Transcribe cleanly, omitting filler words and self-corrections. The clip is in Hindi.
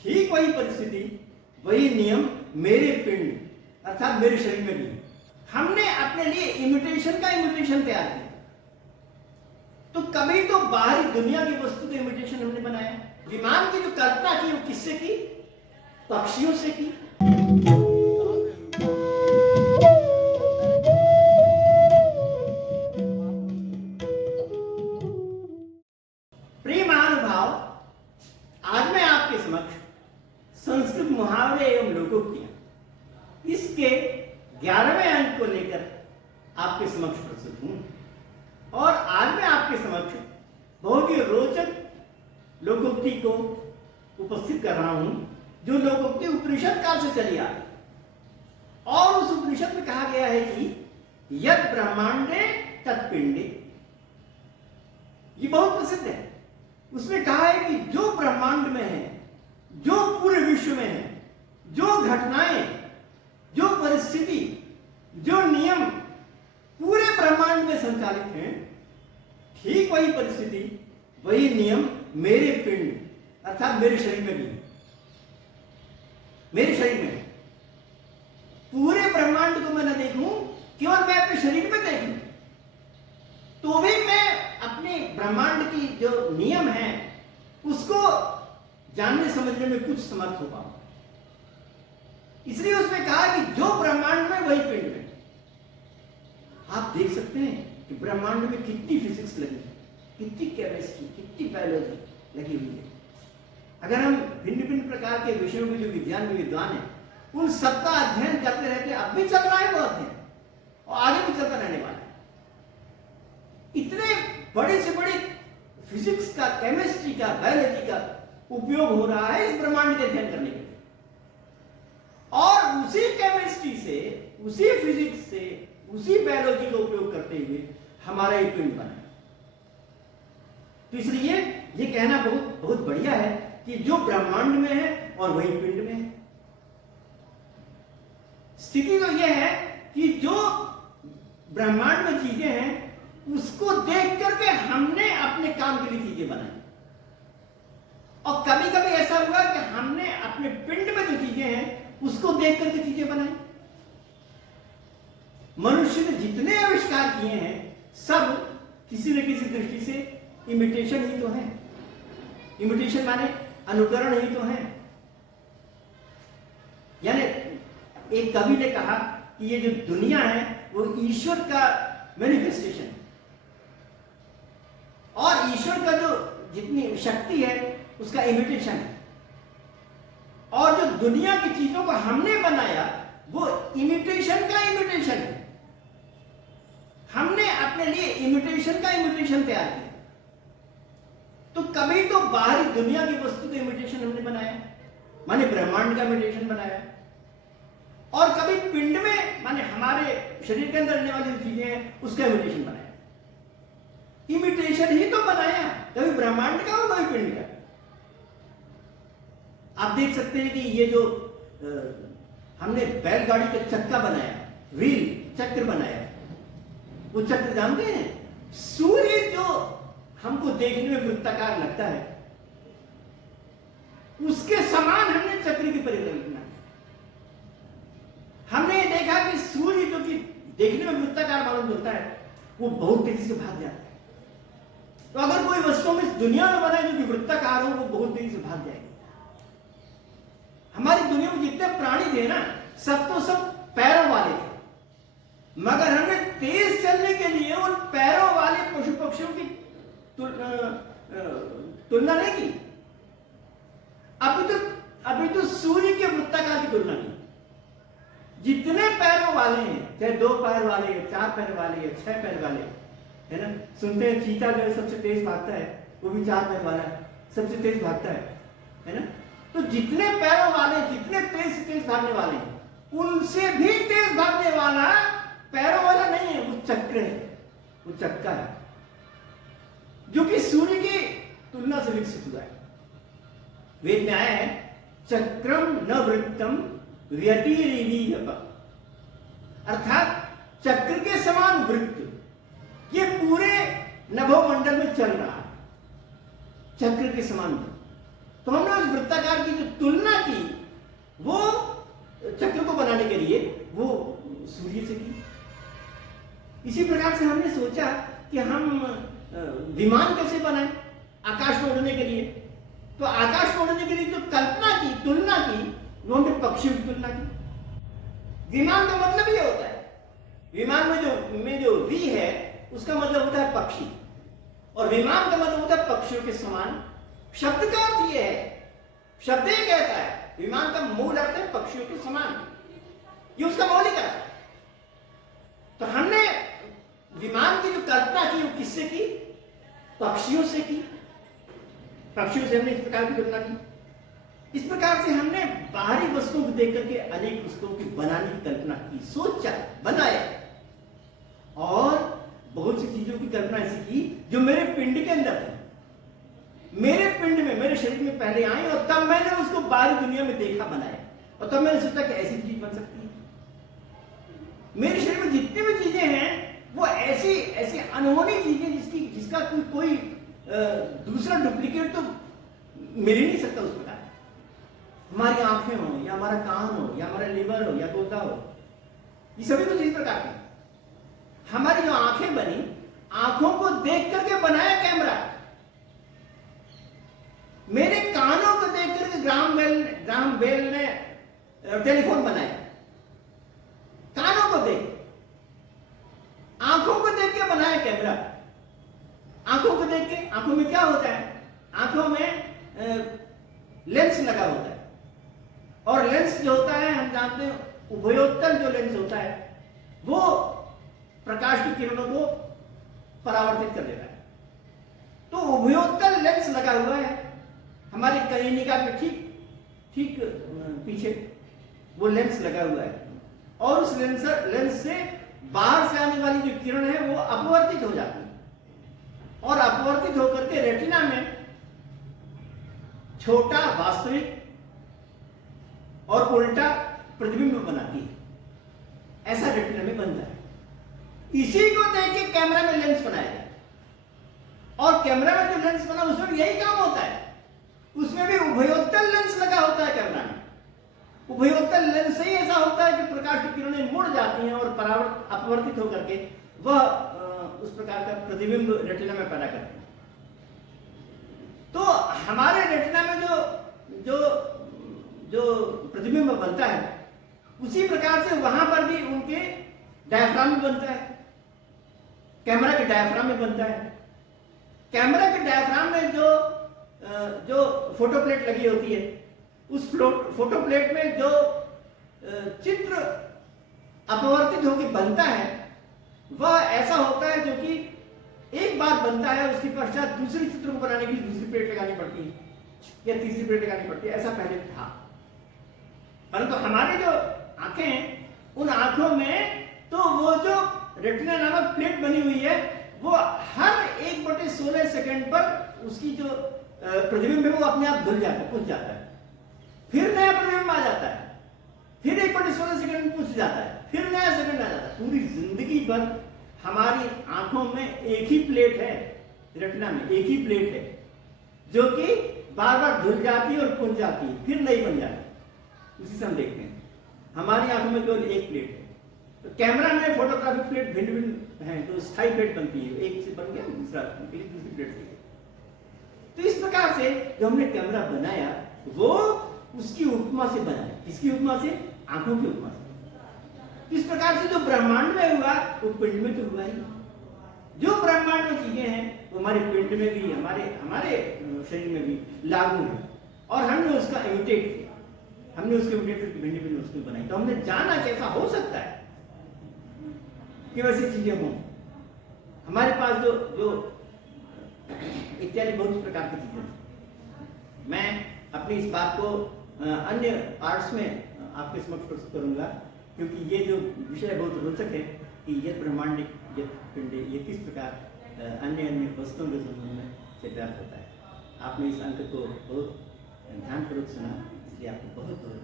ठीक वही परिस्थिति, वही नियम मेरे पिंड अर्थात मेरे शरीर में भी। हमने अपने लिए इमिटेशन तैयार किया। तो कभी तो बाहरी दुनिया की वस्तु का इमिटेशन हमने बनाया। विमान की जो कल्पना की वो किससे की? पक्षियों से की। प्रिय महानुभाव, आज मैं आपके समक्ष संस्कृत मुहावरे एवं लोकोक्तियां इसके 11वें अंक को लेकर आपके समक्ष प्रस्तुत हूं। और आज मैं आपके समक्ष बहुत ही रोचक लोकोक्ति को उपस्थित कर रहा हूं, जो लोकोक्ति उपनिषद काल से चली आ रही। और उस उपनिषद में कहा गया है कि यद ब्रह्मांडे तत्पिंडे, ये बहुत प्रसिद्ध है। उसमें कहा है कि जो ब्रह्मांड में है, जो पूरे विश्व में है, जो घटनाएं, जो परिस्थिति, जो नियम पूरे ब्रह्मांड में संचालित हैं, ठीक वही परिस्थिति, वही नियम मेरे पिंड अर्थात मेरे शरीर में भी है। मेरे शरीर में पूरे ब्रह्मांड को मैं न देखूं, केवल मैं अपने शरीर में देखूं, तो भी मैं अपने ब्रह्मांड की जो नियम है उसको जानने समझने में कुछ समर्थ हो पाऊं। इसलिए उसने कहा कि जो ब्रह्मांड में वही पिंड में। आप देख सकते हैं कि ब्रह्मांड में कितनी फिजिक्स लगी है, कितनी केमिस्ट्री, कितनी बायोलॉजी लगी हुई है। अगर हम भिन्न भिन्न प्रकार के विषयों में जो विज्ञान में विद्वान है, उन सबका अध्ययन करते रहते हैं। अब भी चल रहा है वो अध्ययन और आगे भी चलता रहने वाला है। इतने बड़े से बड़े फिजिक्स का, केमिस्ट्री का, बायोलॉजी का उपयोग हो रहा है इस ब्रह्मांड के अध्ययन करने के लिए। और उसी केमिस्ट्री से, उसी फिजिक्स से, उसी बायोलॉजी का उपयोग करते हुए हमारा एक पिंड बना है। तो इसलिए ये कहना बहुत बहुत बढ़िया है कि जो ब्रह्मांड में है और वही पिंड में है। स्थिति तो यह है कि जो ब्रह्मांड में चीजें हैं उसको देख करके हमने अपने काम के लिए चीजें बनाई। और कभी कभी ऐसा हुआ कि हमने अपने पिंड में जो चीजें हैं उसको देख करके चीजें बनाई। मनुष्य ने जितने आविष्कार किए हैं सब किसी न किसी दृष्टि से इमिटेशन ही तो है। इमिटेशन माने अनुकरण ही तो है। यानी एक कवि ने कहा कि ये जो दुनिया है वो ईश्वर का मैनिफेस्टेशन है। और ईश्वर का जो जितनी शक्ति है उसका इमिटेशन है। और जो दुनिया की चीजों को हमने बनाया वो इमिटेशन का इमिटेशन है। हमने अपने लिए इमिटेशन का इमिटेशन तैयार किया। तो कभी तो बाहरी दुनिया की वस्तु का इमिटेशन हमने बनाया, माने ब्रह्मांड का इमिटेशन बनाया। और कभी पिंड में, माने हमारे शरीर के अंदर रहने वाली चीजें हैं उसका इमिटेशन बनाया। इमिटेशन ही तो बनाया, कभी ब्रह्मांड का और कभी पिंड का। आप देख सकते हैं कि ये जो हमने बैलगाड़ी का चक्का बनाया, व्हील चक्र बनाया, वो चक्र जानते हैं? सूर्य जो हमको देखने में वृत्ताकार लगता है उसके समान हमने चक्र की परिकल्पना की। हमने ये देखा कि सूर्य जो कि देखने में वृत्ताकार मालूम होता है वो बहुत तेजी से भाग जाता है। तो अगर कोई वस्तु में इस दुनिया में बनाए जो कि वृत्ताकार हो वो बहुत तेजी से भाग जाएगी। हमारी दुनिया में जितने प्राणी थे ना सब तो सब पैरों वाले थे, मगर हमने तेज चलने के लिए उन पैरों वाले पशु पक्षियों की तुलना नहीं की। अभी तो सूर्य के वृत्ताकार की तुलना की। जितने पैरों वाले हैं, चाहे 2 पैर वाले या 4 पैर वाले या 6 पैर वाले, है ना। सुनते हैं चीता जो सबसे तेज भागता है वो भी 4 पैर वाला सबसे तेज भागता है ना। तो जितने पैरों वाले, जितने तेज से तेज भागने वाले हैं, उनसे भी तेज भागने वाला पैरों वाला नहीं है, वो चक्र है, वो चक्का है, जो कि सूर्य की तुलना से विकसित हुआ है। वेद में आया है चक्रम न वृत्तम व्यतिरिवीयप, अर्थात चक्र के समान वृत्त ये पूरे नभोमंडल में चल रहा है, चक्र के समान। तो हमने उस वृत्ताकार की जो तुलना लिए वो सूर्य से की। इसी प्रकार से हमने सोचा कि हम विमान कैसे बनाएं आकाश में उड़ने के लिए। तो आकाश में उड़ने के लिए जो कल्पना की, तुलना की, वो हमने पक्षियों की तुलना की। विमान का मतलब ये होता है, विमान में जो वी है उसका मतलब होता है पक्षी, और विमान का मतलब होता है पक्षियों के समान। शब्द का अर्थ ये है, शब्द ये कहता है, विमान का मूल अर्थ है पक्षियों के समान, ये उसका मौलिक अर्थ है। तो हमने विमान की जो कल्पना की वो किससे की? पक्षियों से की। पक्षियों से हमने इस प्रकार की तुलना की। इस प्रकार से हमने बाहरी वस्तुओं को देख करके अनेक वस्तुओं की बनाने की कल्पना की, सोचा, बनाया, और बहुत सी चीजों की कल्पना ऐसी की जो मेरे पिंड के अंदर थी, मेरे पिंड में, मेरे शरीर में पहले आई, और तब मैंने उसको बाहरी दुनिया में देखा, बनाया, और तब मैंने सोचा कि ऐसी चीज बन सकती है। मेरे शरीर में जितनी भी चीजें हैं वो ऐसी ऐसी अनहोनी चीजें जिसका कोई दूसरा डुप्लीकेट तो मिल ही नहीं सकता उस प्रकार। हमारी आंखें हो, या हमारा कान हो, या हमारा लीवर हो, या गोदा हो, ये सभी कुछ इस प्रकार के। हमारी जो आंखें बनी, आंखों को देख करके बनाया कैमरा। मेरे कानों को देख करके ग्राहम बेल ने टेलीफोन बनाया। कानों को देख, आंखों को देख के बनाया कैमरा। आंखों को देख के, आंखों में क्या होता है? आंखों में लेंस लगा होता है, और लेंस जो होता है हम जानते हैं, उभयोत्तल जो लेंस होता है वो प्रकाश की किरणों को परावर्तित कर देता है। तो उभयोत्तल लेंस लगा हुआ है हमारी कनीनिका के ठीक पीछे, वो लेंस लगा हुआ है, और उस लेंस से बाहर से आने वाली जो किरण है वो अपवर्तित हो जाती है, और अपवर्तित होकर के रेटिना में छोटा वास्तविक और उल्टा प्रतिबिंब बनाती है। ऐसा रेटिना में बनता है। इसी को देख के कैमरा में लेंस बनाया गया, और कैमरा में जो लेंस बना उसमें यही काम होता है। उसमें भी उभयोत्तल लेंस लगा होता है कैमरा में। उभयोत्तल लेंस से ही ऐसा होता है कि प्रकाश की किरणें मुड़ जाती हैं और अपवर्तित होकर के वह उस प्रकार का प्रतिबिंब रेटिना में पैदा करते हैं। तो हमारे रेटिना में जो प्रतिबिंब बनता है, उसी प्रकार से वहां पर भी उनके डायफ्राम में बनता है, कैमरा के डायफ्राम में बनता है। कैमरा के डायफ्राम में जो फोटो प्लेट लगी होती है, उस फोटो प्लेट में जो चित्र अपवर्तित होकर बनता है वह ऐसा होता है जो कि एक बार बनता है, उसके पश्चात दूसरे चित्र को बनाने के लिए दूसरी प्लेट लगानी पड़ती है या तीसरी प्लेट लगानी पड़ती है। ऐसा पहले था, परंतु हमारे जो आंखें हैं, उन आंखों में तो वो जो रेटिना नामक प्लेट बनी हुई है वो हर 1/16 सेकंड पर उसकी जो प्रतिबिंब है वो अपने आप धुल जाता है, पुछ जाता है, फिर नया प्रतिबिंब आ जाता है, फिर 1/16 सेकंड में पुछ जाता है, फिर नया सेकंड आ जाता है। पूरी जिंदगी भर हमारी आंखों में एक ही प्लेट है, रेटिना में एक ही प्लेट है जो कि बार बार धुल जाती है और पुंज जाती है, फिर नई बन जाती है। उसी से हम देखते हैं हमारी आंखों में केवल एक प्लेट है। तो कैमरा में फोटोग्राफिक प्लेट भिन्न भिन्न है, तो स्थायी प्लेट बनती है, एक से बन गया दूसरा, दूसरी प्लेट थी। तो इस प्रकार से जो हमने कैमरा बनाया वो उसकी उपमा से बनाया। किसकी उपमा से? आंखों की उपमा से। इस प्रकार से जो ब्रह्मांड में हुआ वो पिंड में तो हुआ ही। जो ब्रह्मांड में चीजें हैं वो हमारे पिंड में भी, हमारे शरीर में भी लागू है, और हमने उसका इमिटेट किया, हमने उसके इमिटेट करके भिन्न भिन्न वस्तुएं बनाई। तो हमने जाना कैसा हो सकता है कि वैसी चीजें हों। हमारे पास जो इत्यादि बहुत प्रकार की चीजें। मैं अपनी इस बात को अन्य पार्ट्स में आपके समक्ष प्रस्तुत करूंगा, क्योंकि ये जो विषय बहुत रोचक है कि ये ब्रह्मांड, ये पिंड, ये किस प्रकार अन्य वस्तुओं के संबंध में से प्राप्त होता है। आपने इस अंक को बहुत ध्यानपूर्वक सुना, इसलिए आपको बहुत बहुत